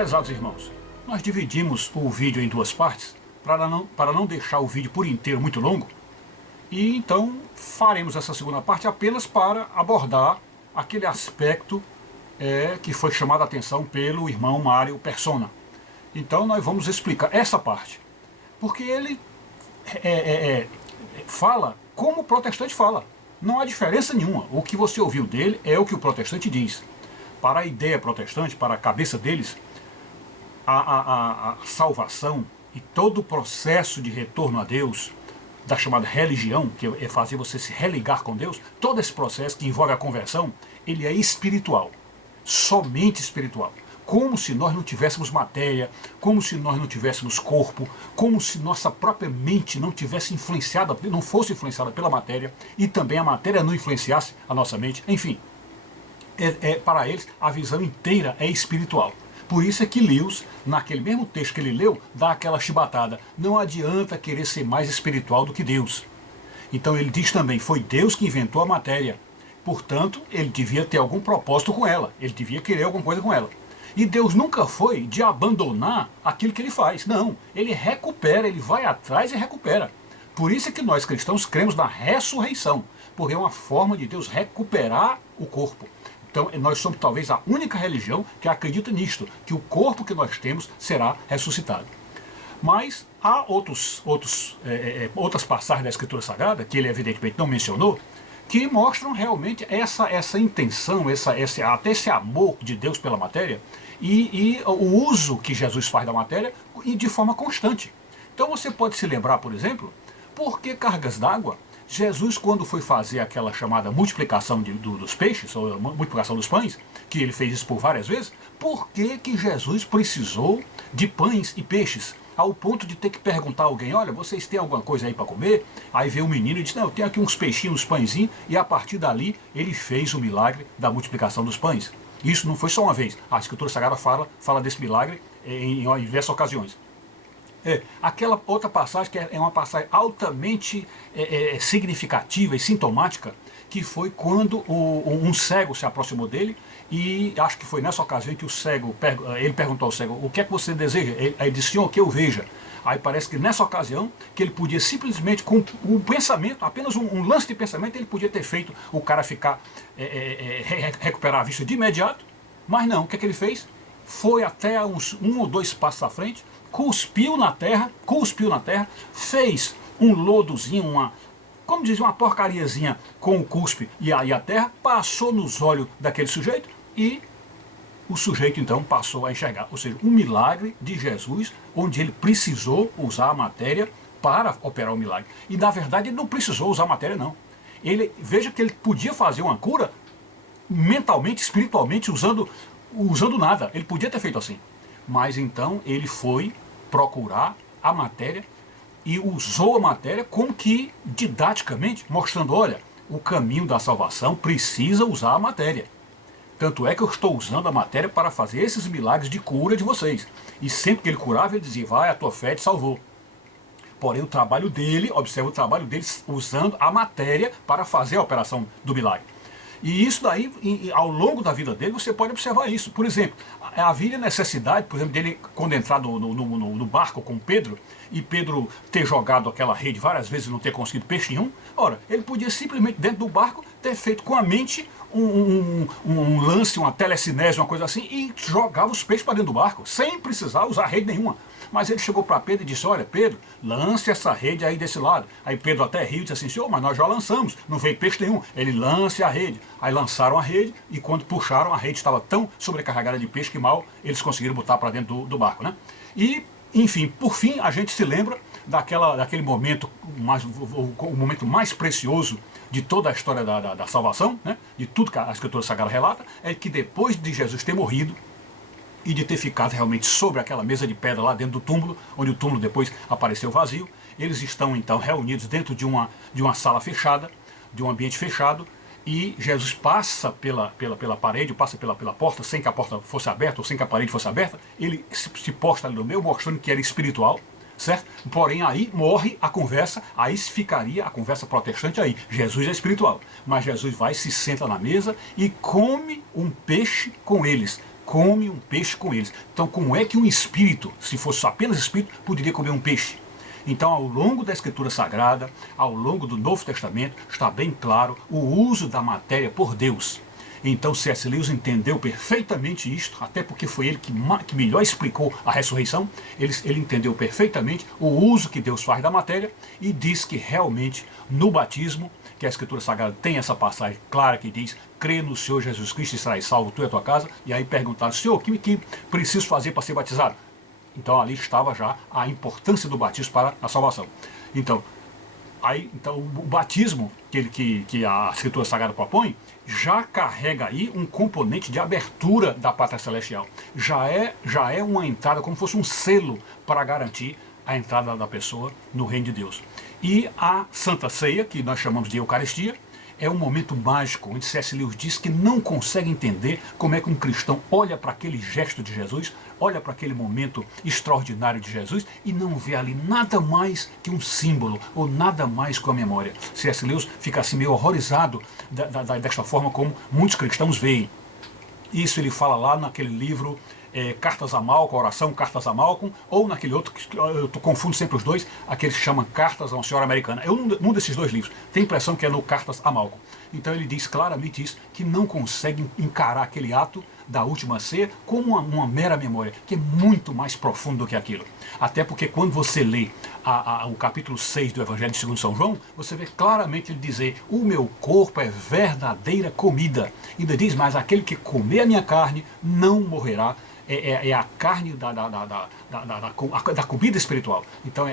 Prezados irmãos, nós dividimos o vídeo em duas partes para não deixar o vídeo por inteiro muito longo, e então faremos essa segunda parte apenas para abordar aquele aspecto que foi chamado a atenção pelo irmão Mário Persona. Então nós vamos explicar essa parte, porque ele fala como o protestante fala. Não há diferença nenhuma. O que você ouviu dele é o que o protestante diz. Para a ideia protestante, para a cabeça deles, a salvação e todo o processo de retorno a Deus, da chamada religião, que é fazer você se religar com Deus, todo esse processo que envolve a conversão, ele é espiritual, somente espiritual. Como se nós não tivéssemos matéria, como se nós não tivéssemos corpo, como se nossa própria mente não tivesse influenciada, não fosse influenciada pela matéria, e também a matéria não influenciasse a nossa mente. Enfim, para eles a visão inteira é espiritual. Por isso é que Lewis, naquele mesmo texto que ele leu, dá aquela chibatada: não adianta querer ser mais espiritual do que Deus. Então ele diz também, foi Deus que inventou a matéria, portanto ele devia ter algum propósito com ela, ele devia querer alguma coisa com ela. E Deus nunca foi de abandonar aquilo que ele faz. Não, ele recupera, ele vai atrás e recupera. Por isso é que nós cristãos cremos na ressurreição, porque é uma forma de Deus recuperar o corpo. Então nós somos talvez a única religião que acredita nisto, que o corpo que nós temos será ressuscitado. Mas há outras passagens da Escritura Sagrada, que ele evidentemente não mencionou, que mostram realmente essa intenção, até esse amor de Deus pela matéria e o uso que Jesus faz da matéria e de forma constante. Então você pode se lembrar, por exemplo, por que cargas d'água? Jesus, quando foi fazer aquela chamada multiplicação dos peixes, ou multiplicação dos pães, que ele fez isso por várias vezes, por que Jesus precisou de pães e peixes? Ao ponto de ter que perguntar a alguém: olha, vocês têm alguma coisa aí para comer? Aí veio o menino e disse: não, eu tenho aqui uns peixinhos, uns pãezinhos, e a partir dali ele fez o milagre da multiplicação dos pães. Isso não foi só uma vez, a Escritura Sagrada fala desse milagre em diversas ocasiões. Aquela outra passagem que é uma passagem altamente significativa e sintomática, que foi quando um cego se aproximou dele, e acho que foi nessa ocasião que o cego, ele perguntou ao cego: o que é que você deseja? Ele disse: Senhor, que eu veja. Aí parece que nessa ocasião, que ele podia simplesmente, com um pensamento, apenas um lance de pensamento, ele podia ter feito o cara recuperar a vista de imediato. Mas não, o que é que ele fez? Foi até uns 1 ou 2 passos à frente, cuspiu na terra, fez um lodozinho, como diz, uma porcariazinha com o cuspe e a terra, passou nos olhos daquele sujeito e o sujeito então passou a enxergar. Ou seja, um milagre de Jesus, onde ele precisou usar a matéria para operar o milagre. E na verdade ele não precisou usar a matéria, não. Veja que ele podia fazer uma cura mentalmente, espiritualmente, usando nada. Ele podia ter feito assim. Mas então ele foi procurar a matéria e usou a matéria como que didaticamente, mostrando: olha, o caminho da salvação precisa usar a matéria. Tanto é que eu estou usando a matéria para fazer esses milagres de cura de vocês. E sempre que ele curava, ele dizia: vai, a tua fé te salvou. Porém, o trabalho dele, observa o trabalho dele usando a matéria para fazer a operação do milagre. E isso daí, ao longo da vida dele, você pode observar isso. Por exemplo, havia necessidade, por exemplo, dele, quando entrar no barco com Pedro, e Pedro ter jogado aquela rede várias vezes e não ter conseguido peixe nenhum. Ora, ele podia simplesmente, dentro do barco, ter feito com a mente um lance, uma telecinese, uma coisa assim, e jogava os peixes para dentro do barco, sem precisar usar rede nenhuma. Mas ele chegou para Pedro e disse: olha, Pedro, lance essa rede aí desse lado. Aí Pedro até riu e disse assim: senhor, mas nós já lançamos, não veio peixe nenhum. Ele: lance a rede. Aí lançaram a rede, e quando puxaram, a rede estava tão sobrecarregada de peixe que mal eles conseguiram botar para dentro do barco, né? E, enfim, por fim, a gente se lembra daquele momento, o momento mais precioso de toda a história da salvação, né? De tudo que a Escritura Sagrada relata, é que depois de Jesus ter morrido, e de ter ficado realmente sobre aquela mesa de pedra lá dentro do túmulo, onde o túmulo depois apareceu vazio, eles estão então reunidos dentro de uma sala fechada, de um ambiente fechado, e Jesus passa pela parede, passa pela porta, sem que a porta fosse aberta, ou sem que a parede fosse aberta, ele se posta ali no meio, mostrando que era espiritual, certo? Porém aí morre a conversa, aí ficaria a conversa protestante aí. Jesus é espiritual, mas Jesus vai, se senta na mesa e come um peixe com eles, come um peixe com eles. Então, como é que um espírito, se fosse apenas espírito, poderia comer um peixe? Então, ao longo da Escritura Sagrada, ao longo do Novo Testamento, está bem claro o uso da matéria por Deus. Então, C.S. Lewis entendeu perfeitamente isto, até porque foi ele que melhor explicou a ressurreição. Ele entendeu perfeitamente o uso que Deus faz da matéria e diz que realmente no batismo, que a Escritura Sagrada tem essa passagem clara que diz: crê no Senhor Jesus Cristo e serás salvo, tu e a tua casa. E aí perguntaram: Senhor, o que preciso fazer para ser batizado? Então ali estava já a importância do batismo para a salvação. Então o batismo que a Escritura Sagrada propõe já carrega aí um componente de abertura da pátria celestial. Já é uma entrada, como se fosse um selo para garantir a entrada da pessoa no reino de Deus. E a Santa Ceia, que nós chamamos de Eucaristia, é um momento mágico, onde C.S. Lewis diz que não consegue entender como é que um cristão olha para aquele gesto de Jesus, olha para aquele momento extraordinário de Jesus e não vê ali nada mais que um símbolo, ou nada mais que uma memória. C.S. Lewis fica assim meio horrorizado desta forma como muitos cristãos veem. Isso ele fala lá naquele livro Cartas a Malcolm, Oração, Cartas a Malcolm, ou naquele outro, que eu confundo sempre os dois, aquele que se chama Cartas a uma Senhora Americana. Eu, num desses dois livros, tenho a impressão que é no Cartas a Malcolm. Então ele diz claramente isso, que não consegue encarar aquele ato da última ceia como uma mera memória, que é muito mais profundo do que aquilo. Até porque quando você lê o capítulo 6 do Evangelho segundo São João, você vê claramente ele dizer: o meu corpo é verdadeira comida. E ainda diz mais: aquele que comer a minha carne não morrerá. É a carne da comida espiritual. Então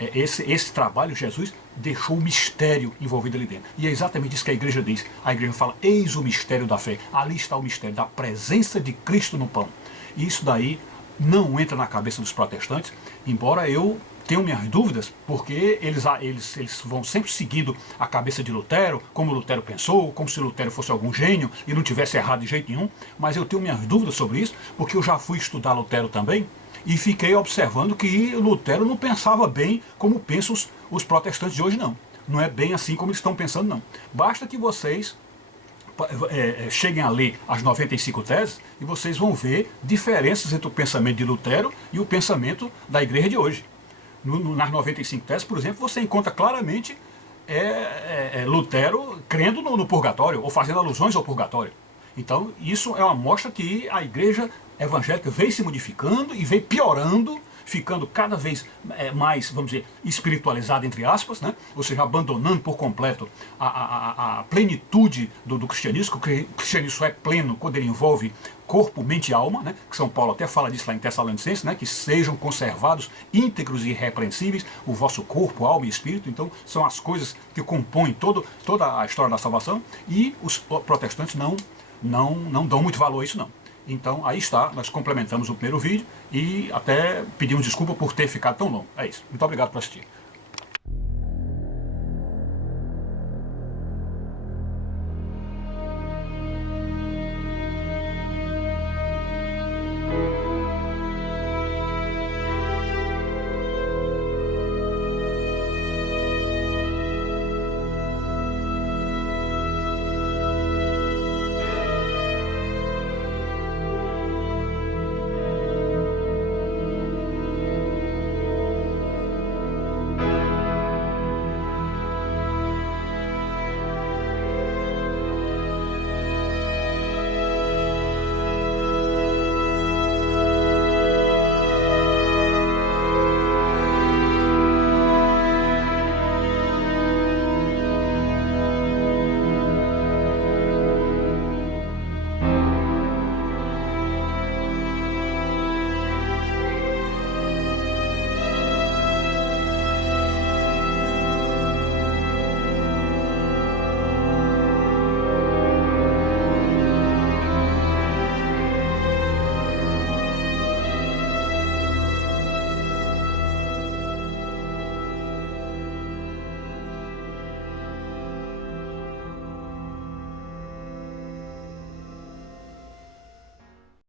esse trabalho Jesus deixou o mistério envolvido ali dentro. E é exatamente isso que a igreja diz. A igreja fala: eis o mistério da fé. Ali está o mistério da presença de Cristo no pão. E isso daí não entra na cabeça dos protestantes, embora eu tenho minhas dúvidas, porque eles vão sempre seguindo a cabeça de Lutero, como Lutero pensou, como se Lutero fosse algum gênio e não tivesse errado de jeito nenhum. Mas eu tenho minhas dúvidas sobre isso, porque eu já fui estudar Lutero também, e fiquei observando que Lutero não pensava bem como pensam os protestantes de hoje, não. Não é bem assim como eles estão pensando, não. Basta que vocês cheguem a ler as 95 teses e vocês vão ver diferenças entre o pensamento de Lutero e o pensamento da igreja de hoje. Nas 95 teses, por exemplo, você encontra claramente Lutero crendo no purgatório, ou fazendo alusões ao purgatório. Então, isso é uma mostra que a igreja evangélica veio se modificando e veio piorando, ficando cada vez mais, vamos dizer, espiritualizada, entre aspas, né? Ou seja, abandonando por completo a plenitude do cristianismo, que o cristianismo só é pleno quando ele envolve corpo, mente e alma, né? Que São Paulo até fala disso lá em Tessalonicenses, né? Que sejam conservados íntegros e irrepreensíveis o vosso corpo, alma e espírito. Então, são as coisas que compõem toda a história da salvação, e os protestantes não dão muito valor a isso, não. Então, aí está, nós complementamos o primeiro vídeo e até pedimos desculpa por ter ficado tão longo. É isso. Muito obrigado por assistir.